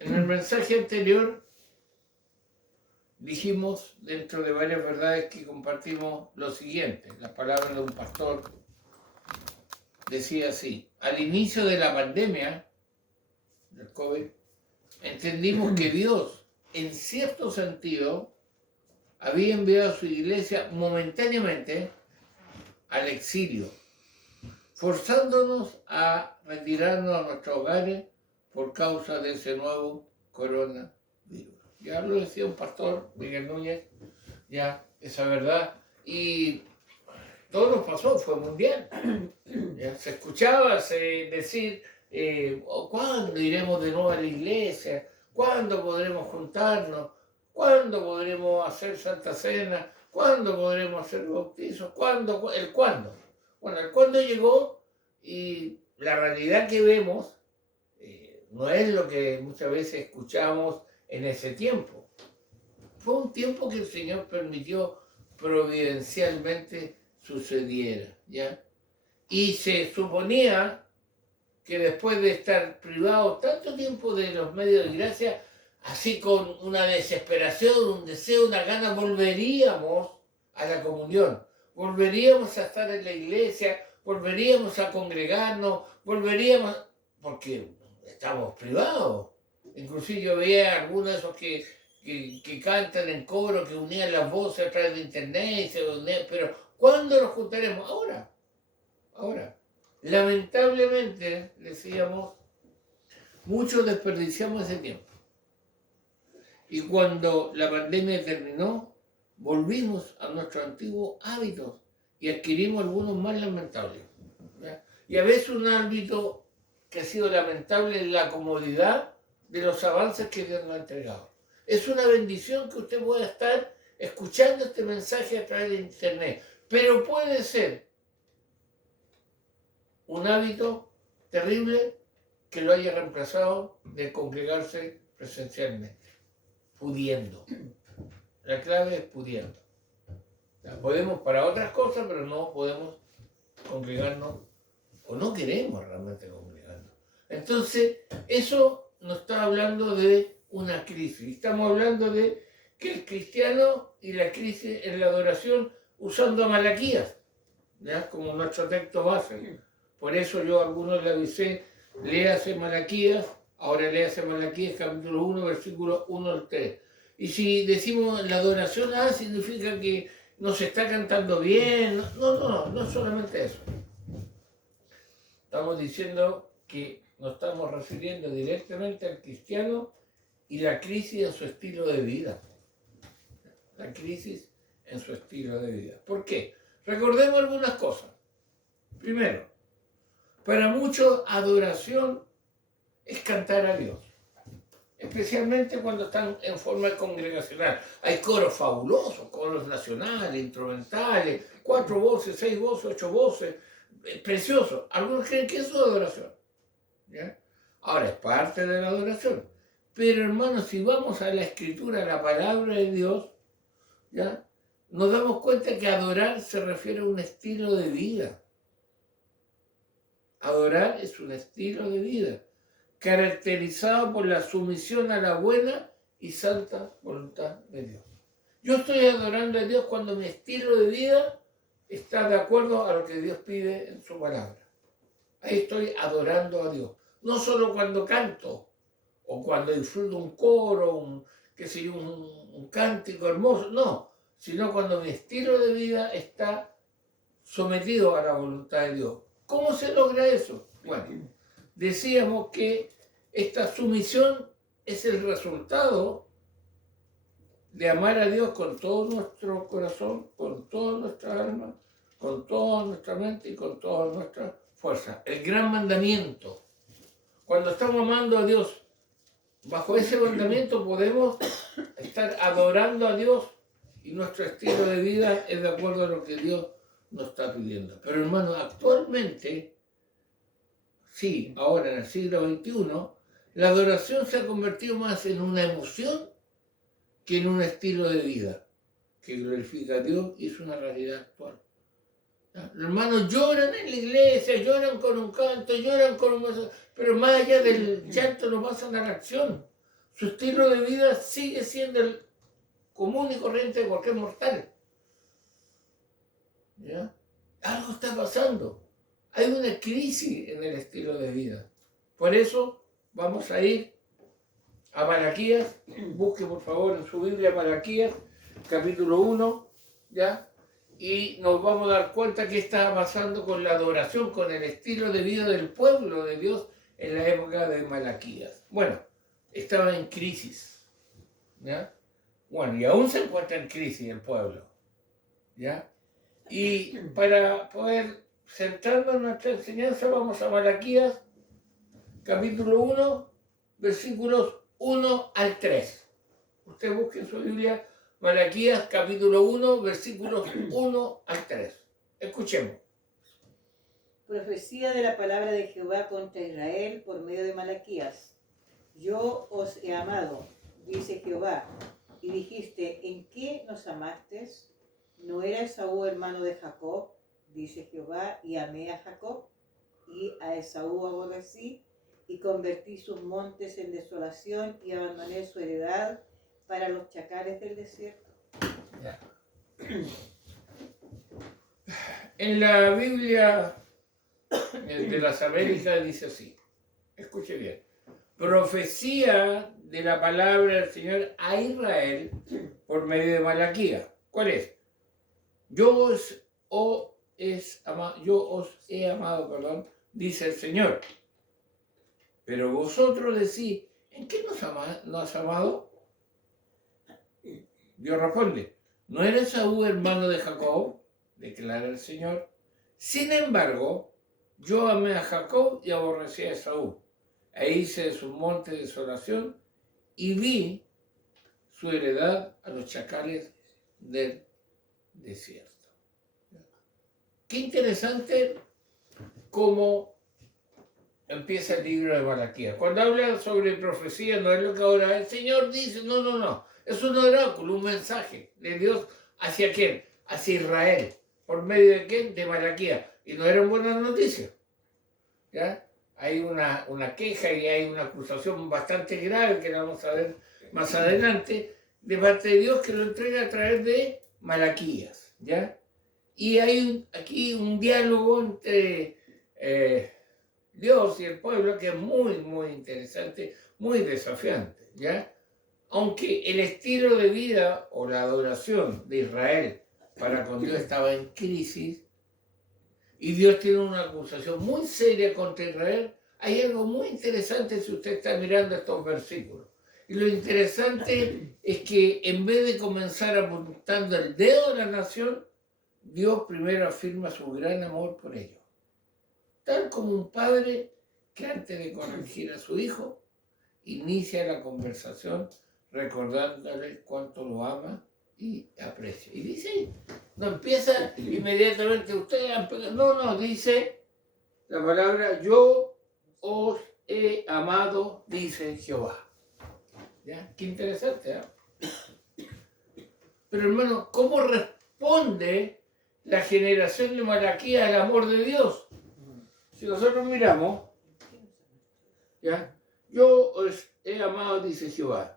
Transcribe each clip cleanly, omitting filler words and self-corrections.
En el mensaje anterior dijimos, dentro de varias verdades que compartimos, lo siguiente. Las palabras de un pastor decía así: al inicio de la pandemia del COVID, entendimos que Dios, en cierto sentido, había enviado a su iglesia momentáneamente al exilio, forzándonos a retirarnos a nuestros hogares por causa de ese nuevo coronavirus. Ya lo decía un pastor, Miguel Núñez, ya, esa verdad. Y todo nos pasó, fue mundial. Ya, se escuchaba decir, ¿cuándo iremos de nuevo a la iglesia? ¿Cuándo podremos juntarnos? ¿Cuándo podremos hacer Santa Cena? ¿Cuándo podremos hacer bautizos? ¿Cuándo? El cuándo. Bueno, el cuándo llegó y la realidad que vemos no es lo que muchas veces escuchamos en ese tiempo. Fue un tiempo que el Señor permitió providencialmente sucediera, ¿ya? Y se suponía que después de estar privados tanto tiempo de los medios de gracia, así con una desesperación, un deseo, una gana, volveríamos a la comunión, volveríamos a estar en la iglesia, volveríamos a congregarnos, volveríamos, porque estamos privados. Inclusive yo veía algunos de esos que cantan en coro, que unían las voces a través de internet, pero ¿cuándo nos juntaremos? Ahora. Ahora, lamentablemente, decíamos, muchos desperdiciamos ese tiempo. Y cuando la pandemia terminó, volvimos a nuestros antiguos hábitos y adquirimos algunos más lamentables, ¿ya? Y a veces un hábito que ha sido lamentable es la comodidad de los avances que Dios nos ha entregado. Es una bendición que usted pueda estar escuchando este mensaje a través de internet, pero puede ser un hábito terrible que lo haya reemplazado de congregarse presencialmente, pudiendo. La clave es pudiendo. Podemos para otras cosas, pero no podemos congregarnos, o no queremos realmente congregarnos. Entonces, eso nos está hablando de una crisis. Estamos hablando de que el cristiano y la crisis en la adoración usando a Malaquías, ¿ya? Como nuestro texto base. Por eso yo a algunos le avisé, léase Malaquías, ahora léase Malaquías capítulo 1, versículo 1 al 3. Y si decimos la adoración, significa que nos está cantando bien. No solamente eso. Estamos diciendo que nos estamos refiriendo directamente al cristiano y la crisis en su estilo de vida. La crisis en su estilo de vida. ¿Por qué? Recordemos algunas cosas. Primero, para muchos adoración es cantar a Dios, especialmente cuando están en forma congregacional. Hay coros fabulosos, coros nacionales, instrumentales, 4 voces, 6 voces, 8 voces, preciosos. Algunos creen que eso es adoración, ¿ya? Ahora, es parte de la adoración. Pero hermanos, si vamos a la escritura, a la palabra de Dios, ¿ya? Nos damos cuenta que adorar se refiere a un estilo de vida. Adorar es un estilo de vida, caracterizado por la sumisión a la buena y santa voluntad de Dios. Yo estoy adorando a Dios cuando mi estilo de vida está de acuerdo a lo que Dios pide en su palabra. Ahí estoy adorando a Dios. No solo cuando canto, o cuando disfruto un coro, un cántico hermoso, no, sino cuando mi estilo de vida está sometido a la voluntad de Dios. ¿Cómo se logra eso? Bueno, decíamos que esta sumisión es el resultado de amar a Dios con todo nuestro corazón, con toda nuestra alma, con toda nuestra mente y con toda nuestra fuerza. El gran mandamiento. Cuando estamos amando a Dios, bajo ese mandamiento podemos estar adorando a Dios y nuestro estilo de vida es de acuerdo a lo que Dios nos está pidiendo. Pero hermanos, actualmente, sí, ahora en el siglo XXI, la adoración se ha convertido más en una emoción que en un estilo de vida que glorifica a Dios y es una realidad actual. Los hermanos lloran en la iglesia, lloran con un canto, lloran con un... pero más allá del llanto no pasan a la acción. su estilo de vida sigue siendo el común y corriente de cualquier mortal. ¿Ya? Algo está pasando. Hay una crisis en el estilo de vida. Por eso vamos a ir a Malaquías. Busque por favor en su Biblia Malaquías, capítulo 1, ¿ya? Y nos vamos a dar cuenta qué estaba pasando con la adoración, con el estilo de vida del pueblo de Dios en la época de Malaquías. Bueno, estaba en crisis, ¿ya? Bueno, y aún se encuentra en crisis el pueblo, ¿ya? Y para poder centrarnos en nuestra enseñanza, vamos a Malaquías, capítulo 1, versículos 1 al 3. Usted busque en su Biblia Malaquías, capítulo 1, versículos 1 al 3. Escuchemos. Profecía de la palabra de Jehová contra Israel por medio de Malaquías. Yo os he amado, dice Jehová, y dijiste, ¿en qué nos amaste? ¿No era Esaú hermano de Jacob? Dice Jehová, y amé a Jacob, y a Esaú aborrecí, y convertí sus montes en desolación, y abandoné su heredad para los chacales del desierto. En la Biblia de las Américas dice así, escuche bien, profecía de la palabra del Señor a Israel por medio de Malaquías. ¿Cuál es? Yo os he amado, dice el Señor. Pero vosotros decís, ¿en qué nos has amado? Dios responde, ¿no era Esaú hermano de Jacob? Declara el Señor. Sin embargo, yo amé a Jacob y aborrecí a Esaú. E hice de su monte desolación y di su heredad a los chacales del desierto. Qué interesante cómo empieza el libro de Malaquías. Cuando habla sobre profecía, no es lo que ahora el Señor dice, no. Es un oráculo, un mensaje de Dios hacia quién, hacia Israel. ¿Por medio de quién? De Malaquías. Y no eran buenas noticias. ¿Ya? Hay una queja y hay una acusación bastante grave que la vamos a ver más adelante de parte de Dios que lo entrega a través de Malaquías. ¿Ya? Y hay aquí un diálogo entre Dios y el pueblo que es muy, muy interesante, muy desafiante. ¿Ya? Aunque el estilo de vida o la adoración de Israel para con Dios estaba en crisis, y Dios tiene una acusación muy seria contra Israel, hay algo muy interesante si usted está mirando estos versículos. Y lo interesante es que en vez de comenzar apuntando el dedo a la nación, Dios primero afirma su gran amor por ellos. Tal como un padre que antes de corregir a su hijo, inicia la conversación recordándole cuánto lo ama y aprecia. Y dice, no empieza inmediatamente usted, no, dice la palabra, yo os he amado, dice Jehová. ¿Ya? Qué interesante, ¿eh? Pero hermano, ¿cómo responde la generación de Malaquías al amor de Dios? Si nosotros miramos, ¿ya? Yo os he amado, dice Jehová.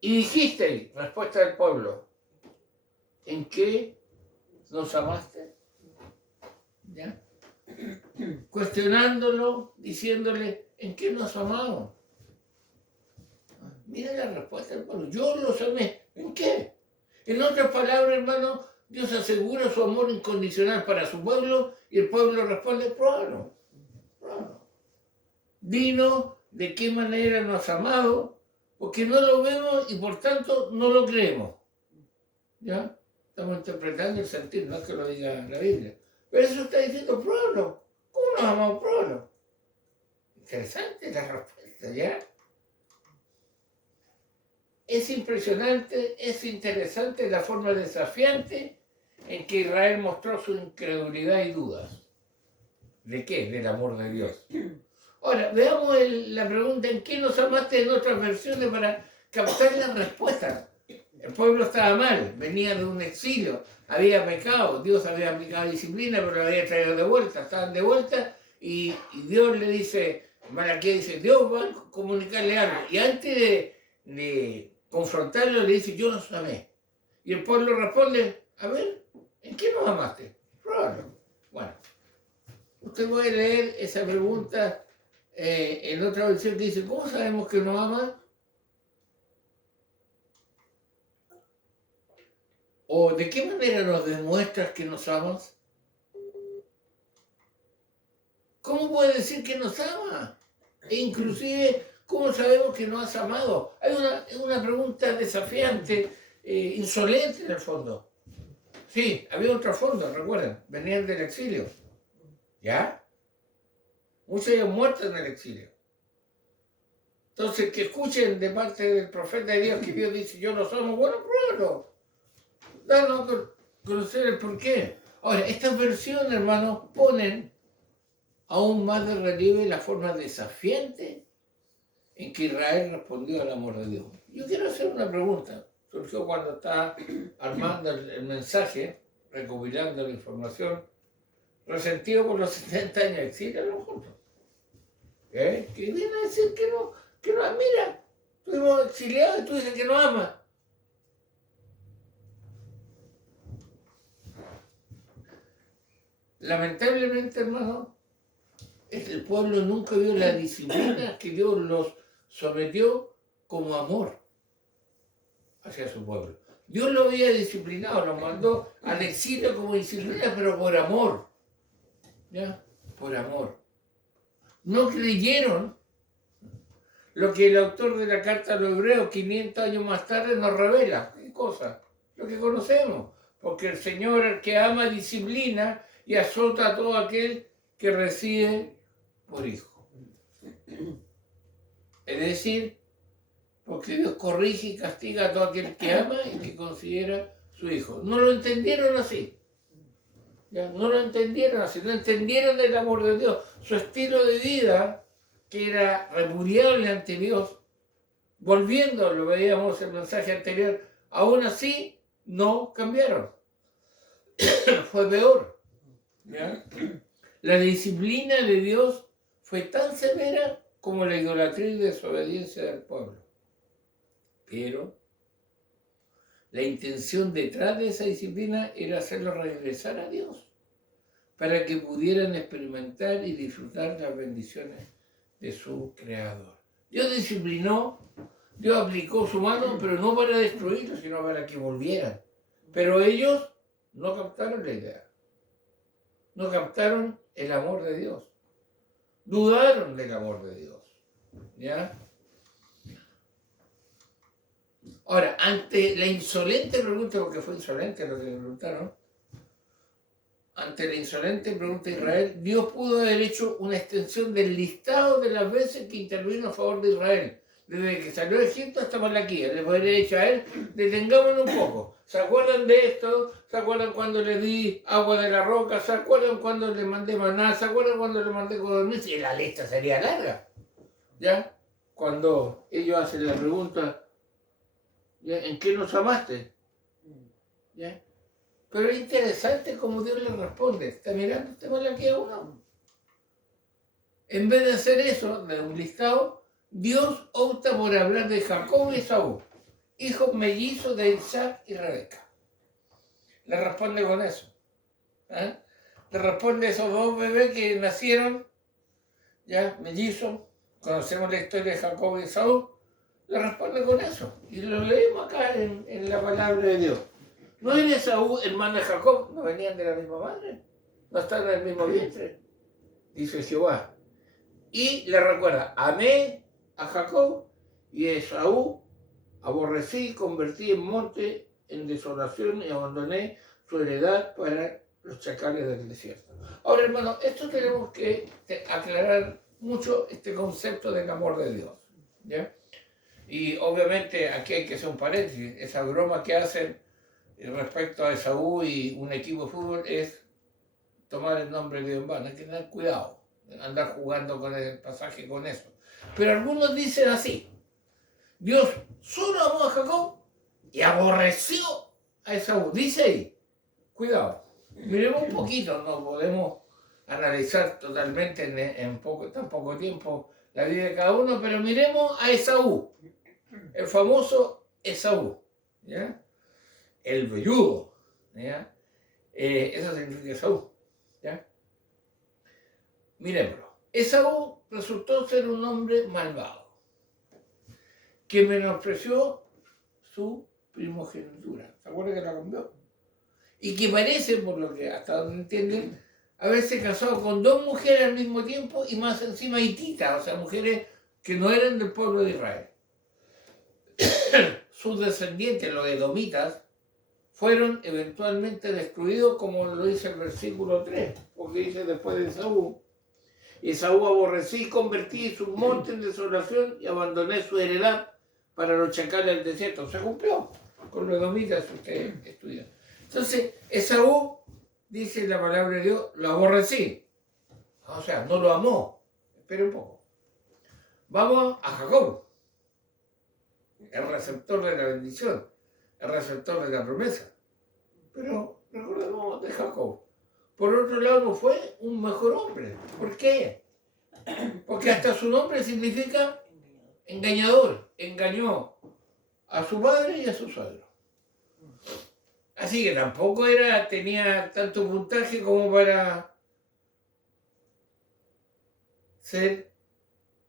Y dijisteis, respuesta del pueblo, ¿en qué nos amaste? ¿Ya? Cuestionándolo, diciéndole, ¿en qué nos amamos? Mira la respuesta del pueblo, yo los amé, ¿en qué? En otras palabras, hermano, Dios asegura su amor incondicional para su pueblo y el pueblo responde, pruébalo. Dinos de qué manera nos ha amado, porque no lo vemos y por tanto no lo creemos. ¿Ya? Estamos interpretando el sentido, no es que lo diga la Biblia. Pero eso está diciendo, pruébalo. ¿Cómo nos amamos? Pruébalo. Interesante la respuesta, ¿ya? Es impresionante, es interesante la forma desafiante en que Israel mostró su incredulidad y dudas. ¿De qué? Del amor de Dios. Ahora, veamos la pregunta, ¿en qué nos amaste en otras versiones para captar la respuesta? El pueblo estaba mal, venía de un exilio, había pecado, Dios había aplicado disciplina, pero lo había traído de vuelta, estaban de vuelta y Dios le dice, Malaquías dice, Dios va a comunicarle algo. Y antes de confrontarlo, le dice, yo los amé. Y el pueblo responde, a ver, ¿en qué nos amaste? Pruébalo. Bueno, usted puede leer esa pregunta en otra versión que dice, ¿cómo sabemos que nos ama? ¿O de qué manera nos demuestras que nos amas? ¿Cómo puede decir que nos ama? E inclusive, ¿cómo sabemos que nos has amado? Es una pregunta desafiante, insolente en el fondo. Sí, había un trasfondo, recuerden, venían del exilio. ¿Ya? Muchos habían muerto en el exilio. Entonces, que escuchen de parte del profeta de Dios que Dios dice, yo los amo, bueno, pruébalo. Danos a conocer el porqué. Ahora, estas versiones, hermanos, ponen aún más de relieve la forma desafiante en que Israel respondió al amor de Dios. Yo quiero hacer una pregunta. Surgió cuando estaba armando el mensaje, recopilando la información, resentido por los 70 años de exilio a los juntos. Que viene a decir que no, mira, estuvimos exiliados y tú dices que no amas. Lamentablemente, hermano, el pueblo nunca vio la disciplina que Dios los sometió como amor hacia su pueblo. Dios lo había disciplinado, los mandó al exilio como disciplina, pero por amor. ¿Ya? Por amor. No creyeron lo que el autor de la carta a los hebreos 500 años más tarde nos revela. ¿Qué cosa? Lo que conocemos. Porque el Señor, el que ama, disciplina y azota a todo aquel que recibe por hijo. Es decir, porque Dios corrige y castiga a todo aquel que ama y que considera su hijo. No lo entendieron así. ¿Ya? No lo entendieron así. No entendieron el amor de Dios. Su estilo de vida, que era repudiable ante Dios, volviendo, lo veíamos en el mensaje anterior, aún así no cambiaron. Fue peor. ¿Ya? La disciplina de Dios fue tan severa como la idolatría y desobediencia del pueblo. Pero la intención detrás de esa disciplina era hacerlos regresar a Dios, para que pudieran experimentar y disfrutar las bendiciones de su Creador. Dios disciplinó, Dios aplicó su mano, pero no para destruirlos, sino para que volvieran. Pero ellos no captaron la idea. No captaron el amor de Dios. Dudaron del amor de Dios. ¿Ya? Ahora, ante la insolente pregunta, porque fue insolente lo que le preguntaron, ante la insolente pregunta de Israel, Dios pudo haber hecho una extensión del listado de las veces que intervino a favor de Israel. Desde que salió de Egipto hasta Malaquías. Le podría haber dicho a él, detengámonos un poco. ¿Se acuerdan de esto? ¿Se acuerdan cuando le di agua de la roca? ¿Se acuerdan cuando le mandé maná? ¿Se acuerdan cuando le mandé codorniz? Y la lista sería larga. ¿Ya? Cuando ellos hacen la pregunta, ¿ya? ¿En qué nos amaste? ¿Ya? Pero es interesante cómo Dios le responde. ¿Está mirando este Malaquías 1? En vez de hacer eso, de un listado, Dios opta por hablar de Jacob y Esaú, hijos mellizos de Isaac y Rebeca. Le responde con eso. ¿Eh? Le responde a esos dos bebés que nacieron, ya, mellizos. Conocemos la historia de Jacob y Esaú. Le responde con eso. Y lo leemos acá en la palabra de Dios. ¿No era Esaú hermano de Jacob? ¿No venían de la misma madre? ¿No están en el mismo vientre? Dice Jehová. Y le recuerda, amé a Jacob y a Esaú aborrecí, convertí en monte, en desolación y abandoné su heredad para los chacales del desierto. Ahora, hermano, esto tenemos que aclarar mucho este concepto del amor de Dios. ¿Ya? Y obviamente aquí hay que hacer un paréntesis. Esa broma que hacen respecto a Esaú y un equipo de fútbol es tomar el nombre de Dios en vano. Hay que tener cuidado, andar jugando con el pasaje con eso. Pero algunos dicen así: Dios solo amó a Jacob y aborreció a Esaú. Dice ahí, cuidado. Miremos un poquito, no podemos analizar totalmente en tan poco tiempo la vida de cada uno, pero miremos a Esaú. El famoso Esaú, ¿ya? El velludo, ¿ya? Eso significa Esaú, ¿ya? Miremoslo. Esaú resultó ser un hombre malvado, que menospreció su primogenitura. ¿Se acuerdan que la cambió? Y que parece, por lo que hasta donde entienden, haberse casado con dos mujeres al mismo tiempo y más encima hititas, o sea, mujeres que no eran del pueblo de Israel. Sus descendientes, los edomitas, fueron eventualmente destruidos, como lo dice el versículo 3, porque dice después de Esaú: Esaú aborrecí y convertí sus montes en desolación y abandoné su heredad para los chacales del desierto. Se cumplió con los edomitas, ustedes estudian. Entonces, Esaú, dice la palabra de Dios, lo aborrecí. O sea, no lo amó. Espera un poco. Vamos a Jacob, el receptor de la bendición, el receptor de la promesa. Pero recordemos de Jacob. Por otro lado, no fue un mejor hombre. ¿Por qué? Porque hasta su nombre significa engañador. Engañó a su padre y a su suegro. Así que tampoco tenía tanto puntaje como para ser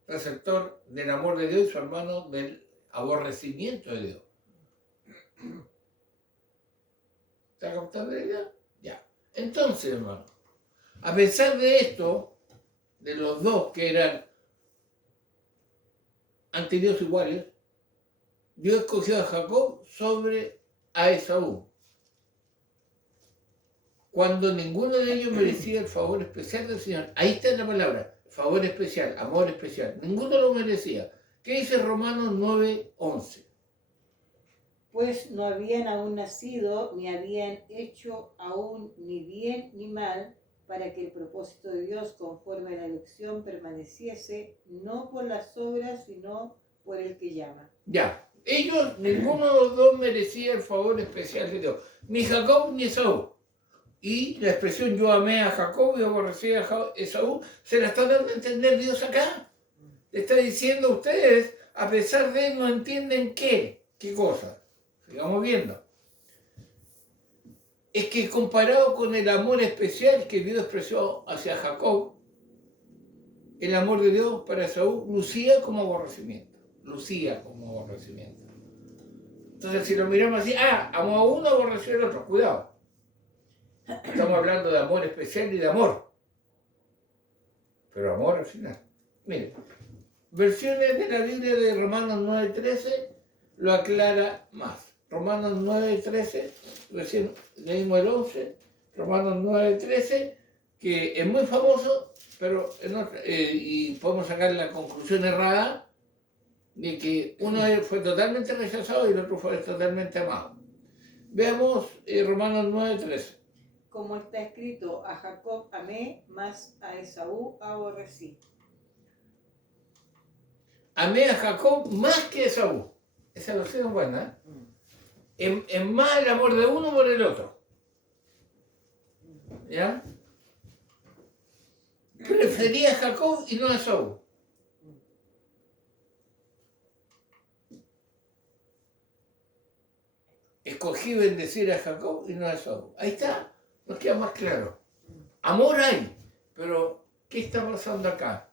receptor del amor de Dios y su hermano del aborrecimiento de Dios. ¿Está captando la idea? Ya. Entonces, hermano, a pesar de esto, de los dos que eran ante Dios iguales, Dios escogió a Jacob sobre a Esaú, cuando ninguno de ellos merecía el favor especial del Señor. Ahí está la palabra, favor especial, amor especial. Ninguno lo merecía. ¿Qué dice Romanos 9:11? Pues no habían aún nacido, ni habían hecho aún ni bien ni mal, para que el propósito de Dios conforme a la elección permaneciese, no por las obras, sino por el que llama. Ya, ellos, ninguno de los dos merecía el favor especial de Dios, ni Jacob ni Esaú. Y la expresión yo amé a Jacob y aborrecí a Esaú, se la está dando a entender Dios acá. Le está diciendo a ustedes, a pesar de no entienden qué cosa. Sigamos viendo. Es que comparado con el amor especial que Dios expresó hacia Jacob, el amor de Dios para Esaú lucía como aborrecimiento. Lucía como aborrecimiento. Entonces, si lo miramos así, amó a uno, aborreció al otro. Cuidado. Estamos hablando de amor especial y de amor. Pero amor al final. Miren, versiones de la Biblia de Romanos 9:13 lo aclara más. Romanos 9:13, recién leímos el 11, Romanos 9:13, que es muy famoso, pero y podemos sacar la conclusión errada de que uno fue totalmente rechazado y el otro fue totalmente amado. Veamos Romanos 9:13. Como está escrito, a Jacob amé, mas a Esaú aborrecí. Amé a Jacob más que a Esaú. Esa versión es buena, ¿eh? Es más el amor de uno por el otro. ¿Ya? Prefería a Jacob y no a Esaú. Escogí bendecir a Jacob y no a Esaú. Ahí está, nos queda más claro. Amor hay, pero ¿qué está pasando acá?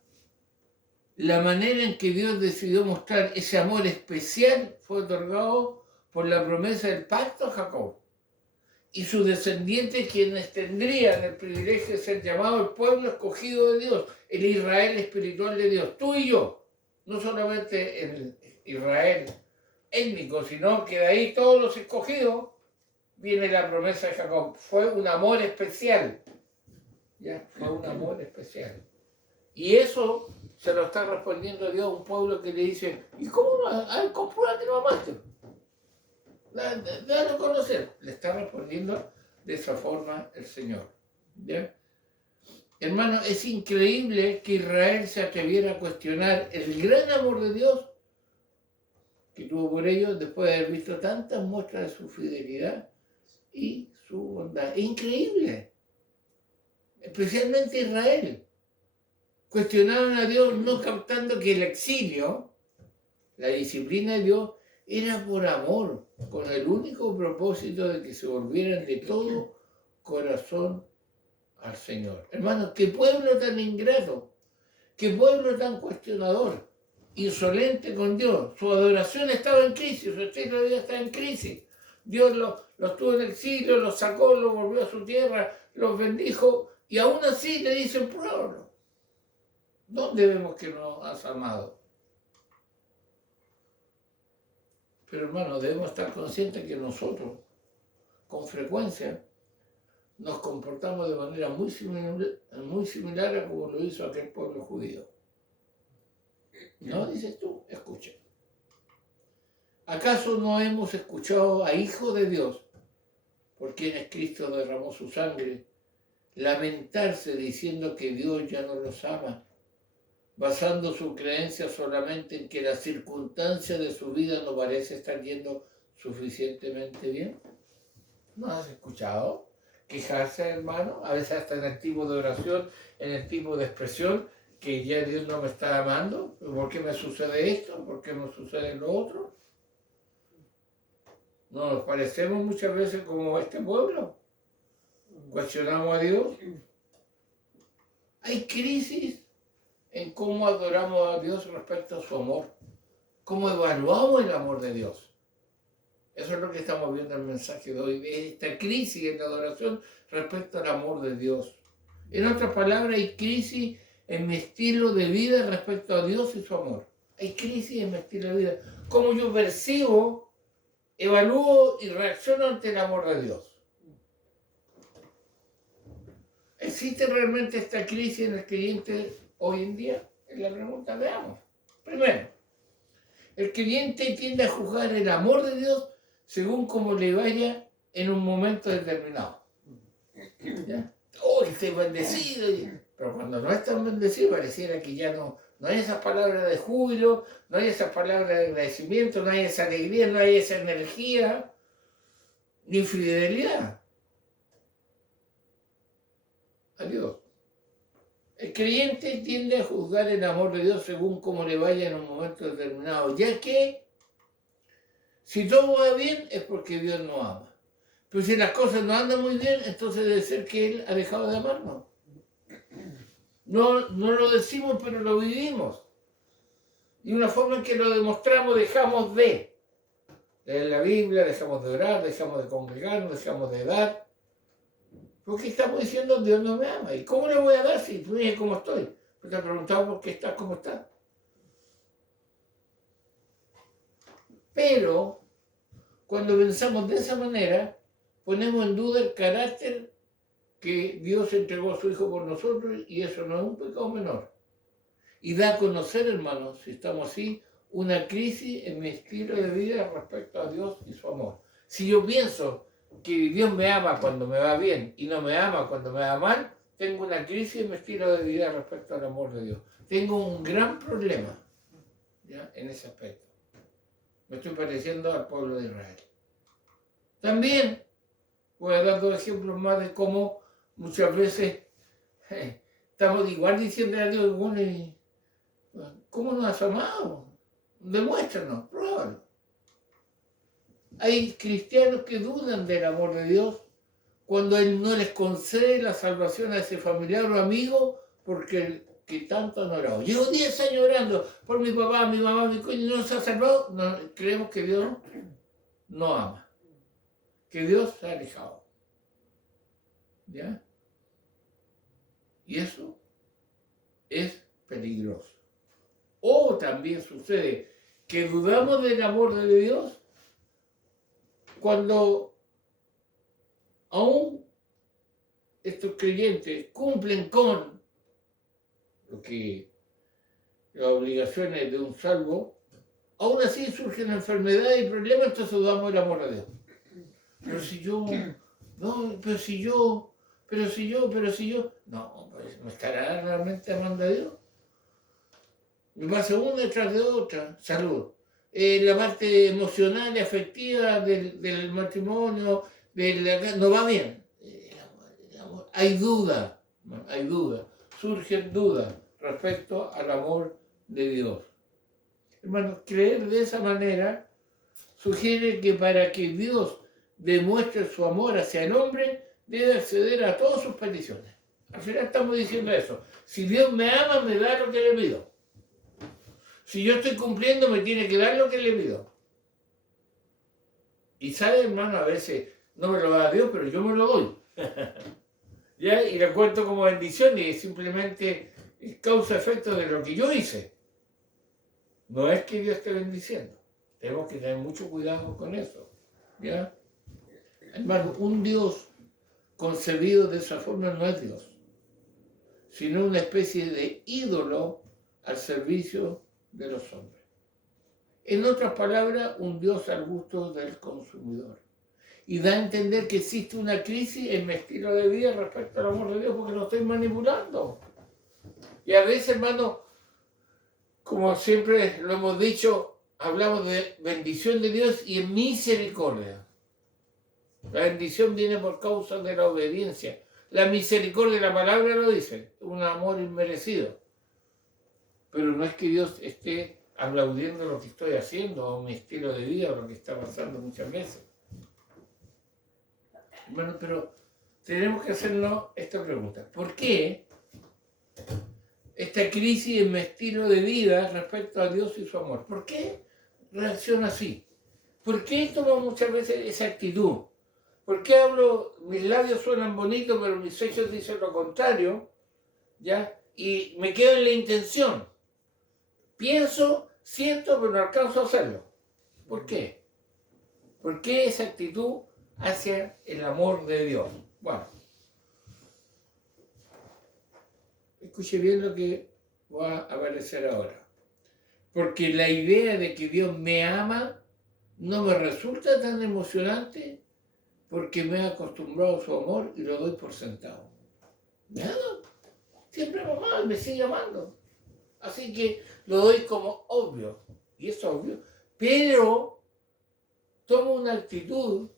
La manera en que Dios decidió mostrar ese amor especial fue otorgado por la promesa del pacto a Jacob y sus descendientes, quienes tendrían el privilegio de ser llamados el pueblo escogido de Dios, el Israel espiritual de Dios, tú y yo, no solamente el Israel étnico, sino que de ahí todos los escogidos viene la promesa de Jacob. Fue un amor especial, ¿ya? Fue un amor especial. Y eso se lo está respondiendo Dios a un pueblo que le dice, ¿y cómo? Comprueba que no amaste. Dale a conocer. Le está respondiendo de esa forma el Señor. ¿Ya? Hermano, es increíble que Israel se atreviera a cuestionar el gran amor de Dios que tuvo por ellos después de haber visto tantas muestras de su fidelidad y su bondad. Es increíble. Especialmente Israel. Cuestionaron a Dios no captando que el exilio la disciplina de Dios era por amor, con el único propósito de que se volvieran de todo corazón al Señor. Hermanos, qué pueblo tan ingrato, qué pueblo tan cuestionador, insolente con Dios. Su adoración estaba en crisis, su estilo de vida estaba en crisis. Dios los tuvo en el exilio, los sacó, los volvió a su tierra, los bendijo, y aún así le dicen, pruébalo. ¿Dónde vemos que nos has amado? Pero hermanos, debemos estar conscientes que nosotros, con frecuencia, nos comportamos de manera muy similar a como lo hizo aquel pueblo judío. ¿No dices tú? Escucha. ¿Acaso no hemos escuchado a Hijo de Dios, por quienes Cristo derramó su sangre, lamentarse diciendo que Dios ya no los ama, basando su creencia solamente en que la circunstancia de su vida no parece estar yendo suficientemente bien? ¿No has escuchado quejarse, hermano? A veces hasta en el tipo de oración, en el tipo de expresión, que ya Dios no me está amando. ¿Por qué me sucede esto? ¿Por qué me sucede lo otro? ¿No nos parecemos muchas veces como este pueblo? ¿Cuestionamos a Dios? Hay crisis en cómo adoramos a Dios respecto a su amor, cómo evaluamos el amor de Dios. Eso es lo que estamos viendo en el mensaje de hoy, de esta crisis en la adoración respecto al amor de Dios. En otras palabras, hay crisis en mi estilo de vida respecto a Dios y su amor. Hay crisis en mi estilo de vida. Cómo yo percibo, evalúo y reacciono ante el amor de Dios. ¿Existe realmente esta crisis en el creyente hoy en día? Es la pregunta, veamos. Primero, el creyente tiende a juzgar el amor de Dios según cómo le vaya en un momento determinado. ¿Ya? ¡Oh, estoy bendecido! Pero cuando no es tan bendecido, pareciera que ya no hay esas palabras de júbilo, no hay esas palabras de agradecimiento, no hay esa alegría, no hay esa energía, ni fidelidad a Dios. El creyente tiende a juzgar el amor de Dios según cómo le vaya en un momento determinado, ya que si todo va bien es porque Dios nos ama. Pero si las cosas no andan muy bien, entonces debe ser que Él ha dejado de amarnos. No lo decimos, pero lo vivimos. Y una forma en que lo demostramos, dejamos de leer la Biblia, dejamos de orar, dejamos de congregarnos, dejamos de dar. Porque estamos diciendo, Dios no me ama. ¿Y cómo le voy a dar si tú dices cómo estoy? Pues te he preguntado por qué estás como estás. Pero, cuando pensamos de esa manera, ponemos en duda el carácter que Dios entregó a su Hijo por nosotros, y eso no es un pecado menor. Y da a conocer, hermanos, si estamos así, una crisis en mi estilo de vida respecto a Dios y su amor. Si yo pienso que Dios me ama cuando me va bien y no me ama cuando me va mal, tengo una crisis en mi estilo de vida respecto al amor de Dios. Tengo un gran problema, ¿ya?, en ese aspecto. Me estoy pareciendo al pueblo de Israel. También voy a dar 2 ejemplos más de cómo muchas veces estamos igual diciendo a Dios, bueno, ¿cómo nos has amado? Demuéstranos, pruébalo. Hay cristianos que dudan del amor de Dios cuando Él no les concede la salvación a ese familiar o amigo porque que tanto han orado. Llevo 10 años orando por mi papá, mi mamá, mi coño, no se ha salvado. No, creemos que Dios no ama, que Dios se ha alejado. ¿Ya? Y eso es peligroso. O también sucede que dudamos del amor de Dios cuando aún estos creyentes cumplen con lo que las obligaciones de un salvo, aún así surgen enfermedades y problemas, entonces dudamos del amor de Dios. Pero si yo, no, pero si yo, no, pues ¿me estará realmente amando a Dios? Me pasa una detrás de otra, salud. La parte emocional y afectiva del matrimonio, no va bien. El amor, hay duda, surgen dudas respecto al amor de Dios. Hermanos, creer de esa manera sugiere que para que Dios demuestre su amor hacia el hombre, debe acceder a todas sus peticiones. Al final estamos diciendo eso. Si Dios me ama, me da lo que le pido. Si yo estoy cumpliendo, me tiene que dar lo que le pido. Y sabe, hermano, a veces no me lo da Dios, pero yo me lo doy. ¿Ya? Y lo cuento como bendición y simplemente es causa-efecto de lo que yo hice. No es que Dios esté bendiciendo. Tenemos que tener mucho cuidado con eso. ¿Ya? Hermano, un Dios concebido de esa forma no es Dios, sino una especie de ídolo al servicio de los hombres. En otras palabras, un Dios al gusto del consumidor. Y da a entender que existe una crisis en mi estilo de vida respecto al amor de Dios porque lo estoy manipulando. Y a veces, hermano, como siempre lo hemos dicho, hablamos de bendición de Dios y misericordia. La bendición viene por causa de la obediencia. La misericordia, la palabra lo dice, un amor inmerecido. Pero no es que Dios esté aplaudiendo lo que estoy haciendo o mi estilo de vida o lo que está pasando muchas veces. Bueno, pero tenemos que hacernos esta pregunta. ¿Por qué esta crisis en mi estilo de vida respecto a Dios y su amor? ¿Por qué reacciono así? ¿Por qué tomo muchas veces esa actitud? ¿Por qué hablo, mis labios suenan bonitos, pero mis hechos dicen lo contrario? ¿Ya? Y me quedo en la intención. Pienso, siento, pero no alcanzo a hacerlo. ¿Por qué? ¿Por qué esa actitud hacia el amor de Dios? Bueno, escuche bien lo que va a aparecer ahora. Porque la idea de que Dios me ama no me resulta tan emocionante porque me he acostumbrado a su amor y lo doy por sentado. Nada, siempre me ama y me sigue amando. Así que lo doy como obvio, y es obvio, pero tomo una actitud,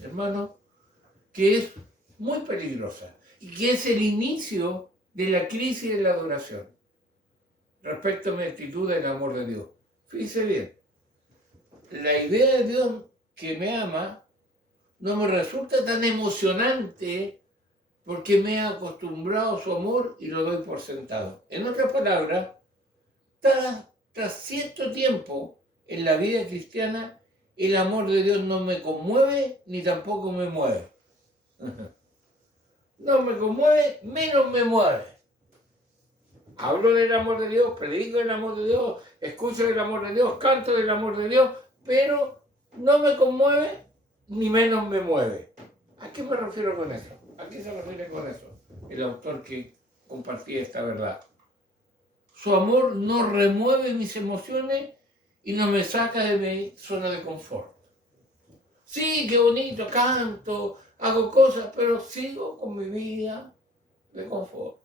hermano, que es muy peligrosa y que es el inicio de la crisis de la adoración respecto a mi actitud del amor de Dios. Fíjese bien, la idea de Dios que me ama no me resulta tan emocionante porque me he acostumbrado a su amor y lo doy por sentado. En otras palabras, tras cierto tiempo en la vida cristiana, el amor de Dios no me conmueve ni tampoco me mueve. No me conmueve, menos me mueve. Hablo del amor de Dios, predico del amor de Dios, escucho del amor de Dios, canto del amor de Dios, pero no me conmueve ni menos me mueve. ¿A qué me refiero con eso? ¿A qué se refiere con eso el autor que compartía esta verdad? Su amor no remueve mis emociones y no me saca de mi zona de confort. Sí, qué bonito, canto, hago cosas, pero sigo con mi vida de confort.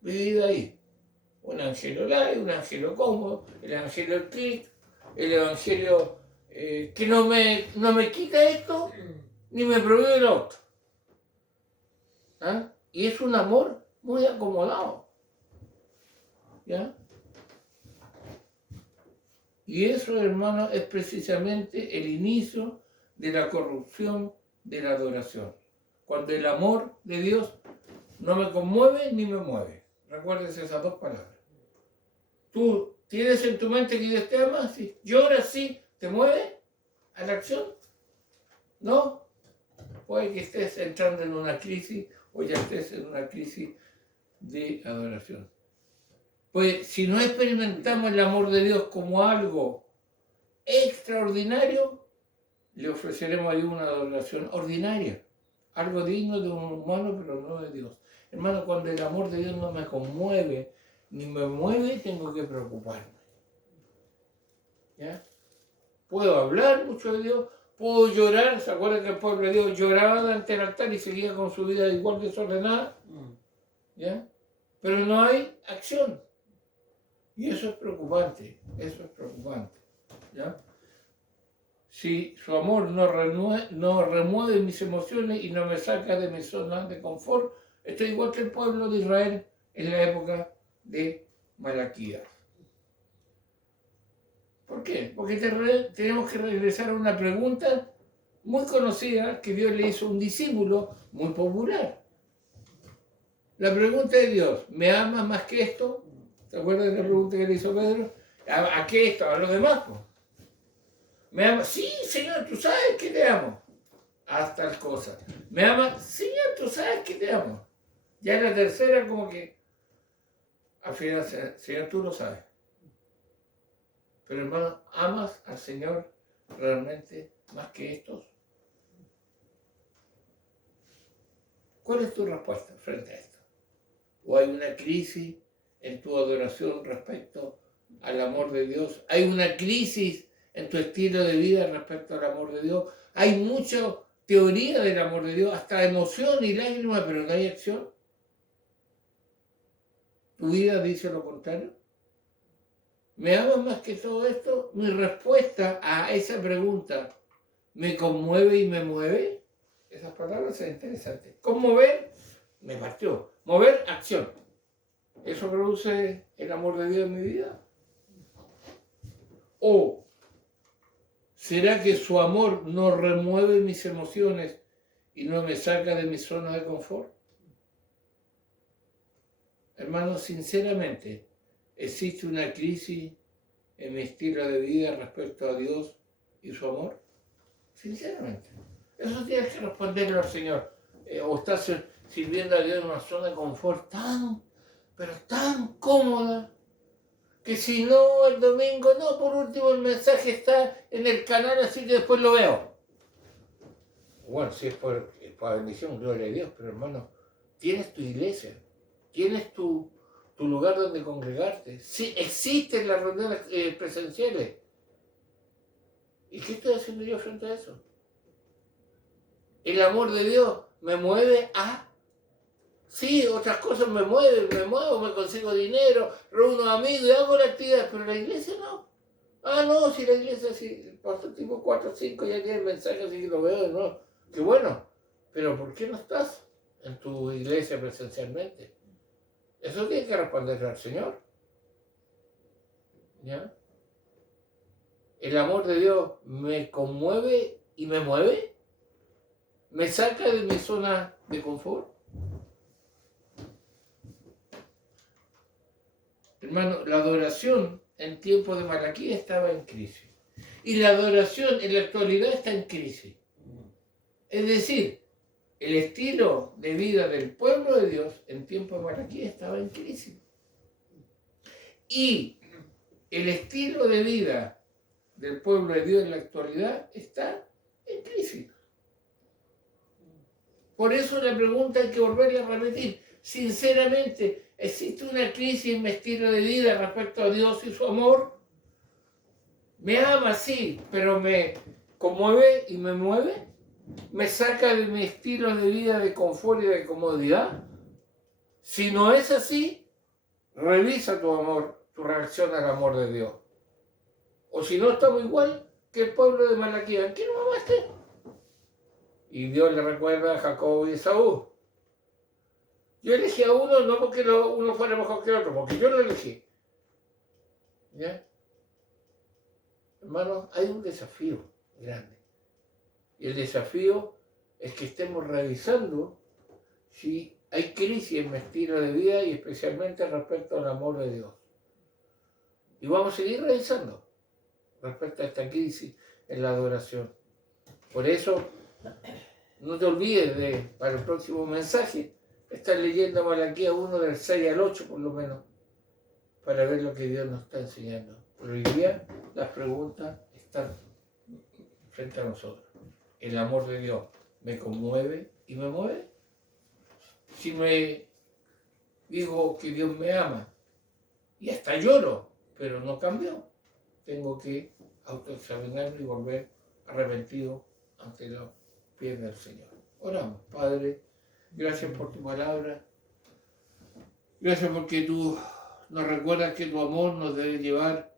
Mi vida ahí. Un evangelio light, un evangelio cómodo, el evangelio clic, el evangelio que no me quita esto ni me provee el otro. ¿Ah? Y es un amor muy acomodado. ¿Ya? Y eso, hermano, es precisamente el inicio de la corrupción de la adoración. Cuando el amor de Dios no me conmueve ni me mueve. Recuérdense esas dos palabras. ¿Tú tienes en tu mente que Dios te ama? Sí. ¿Lloras? Sí. ¿Te mueve a la acción? ¿No? Puede que estés entrando en una crisis o ya estés en una crisis de adoración. Pues si no experimentamos el amor de Dios como algo extraordinario, le ofreceremos a Dios una adoración ordinaria, algo digno de un humano, pero no de Dios. Hermano, cuando el amor de Dios no me conmueve ni me mueve, tengo que preocuparme. ¿Ya? Puedo hablar mucho de Dios, puedo llorar. ¿Se acuerdan que el pueblo de Dios lloraba ante el altar y seguía con su vida igual desordenada? ¿Ya? Pero no hay acción. Y eso es preocupante, ¿ya? Si su amor no remueve mis emociones y no me saca de mi zona de confort, estoy igual que el pueblo de Israel en la época de Malaquías. ¿Por qué? Porque tenemos que regresar a una pregunta muy conocida que Dios le hizo a un discípulo muy popular. La pregunta de Dios, ¿me amas más que esto? ¿Te acuerdas de la pregunta que le hizo Pedro? ¿A qué esto? A lo demás, pues. ¿Me amas? Sí, Señor, tú sabes que te amo. Haz tal cosa. ¿Me amas? Señor, tú sabes que te amo. Ya en la tercera como que, al final, Señor, tú lo sabes. Pero hermano, ¿amas al Señor realmente más que estos? ¿Cuál es tu respuesta frente a esto? ¿O hay una crisis en tu adoración respecto al amor de Dios? ¿Hay una crisis en tu estilo de vida respecto al amor de Dios? Hay mucha teoría del amor de Dios, hasta emoción y lágrimas, pero no hay acción. ¿Tu vida dice lo contrario? ¿Me amas más que todo esto? Mi respuesta a esa pregunta, ¿me conmueve y me mueve? Esas palabras son interesantes. Conmover, me partió. Mover, acción. ¿Eso produce el amor de Dios en mi vida? ¿O será que su amor no remueve mis emociones y no me saca de mi zona de confort? Hermanos, sinceramente, ¿existe una crisis en mi estilo de vida respecto a Dios y su amor? Sinceramente. Eso tienes que responderlo al Señor. O estás sirviendo a Dios en una zona de confort pero tan cómoda, que si no el domingo, no, por último el mensaje está en el canal, así que después lo veo. Bueno, si es por bendición, gloria a Dios, pero hermano, tienes tu iglesia, tienes tu lugar donde congregarte. Sí, existen las reuniones presenciales. ¿Y qué estoy haciendo yo frente a eso? El amor de Dios me mueve a... Sí, otras cosas me muevo, me consigo dinero, reúno amigos y hago la actividad, pero la iglesia no. Ah, no, si la iglesia, sí, pasó tipo 4 o 5, ya tiene mensajes, así que lo veo de nuevo. Qué bueno, pero ¿por qué no estás en tu iglesia presencialmente? Eso tiene que responderle al Señor. ¿Ya? El amor de Dios me conmueve y me mueve, me saca de mi zona de confort. Hermano, la adoración en tiempo de Malaquías estaba en crisis. Y la adoración en la actualidad está en crisis. Es decir, el estilo de vida del pueblo de Dios en tiempo de Malaquías estaba en crisis. Y el estilo de vida del pueblo de Dios en la actualidad está en crisis. Por eso la pregunta hay que volverla a repetir. Sinceramente, ¿existe una crisis en mi estilo de vida respecto a Dios y su amor? ¿Me ama? Sí, pero me conmueve y me mueve. ¿Me saca de mi estilo de vida de confort y de comodidad? Si no es así, revisa tu amor, tu reacción al amor de Dios. O si no, estamos igual que el pueblo de Malaquías. ¿En qué no amaste? Y Dios le recuerda a Jacob y Esaú. Yo elegí a uno no porque uno fuera mejor que el otro, porque yo lo elegí. ¿Ya? Hermanos, hay un desafío grande. Y el desafío es que estemos revisando si hay crisis en mi estilo de vida y especialmente respecto al amor de Dios. Y vamos a seguir revisando respecto a esta crisis en la adoración. Por eso, no te olvides para el próximo mensaje, estar leyendo Malaquías 1 del 6 al 8 por lo menos, para ver lo que Dios nos está enseñando. Pero hoy día las preguntas están frente a nosotros. ¿El amor de Dios me conmueve y me mueve? Si me digo que Dios me ama y hasta lloro, pero no cambió, tengo que autoexaminarme y volver arrepentido ante los pies del Señor. Oramos. Padre, gracias por tu palabra. Gracias porque tú nos recuerdas que tu amor nos debe llevar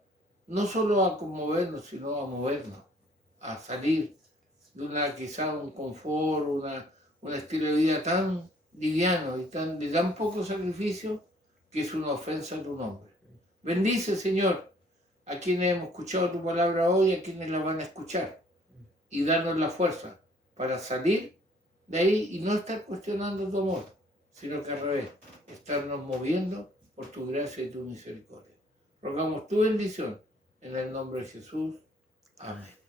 no solo a conmovernos, sino a movernos, a salir de quizá un confort, un estilo de vida tan liviano y de tan poco sacrificio que es una ofensa a tu nombre. Bendice, Señor, a quienes hemos escuchado tu palabra hoy, a quienes la van a escuchar, y darnos la fuerza para salir de ahí y no estar cuestionando tu amor, sino que al revés, estarnos moviendo por tu gracia y tu misericordia. Rogamos tu bendición en el nombre de Jesús. Amén.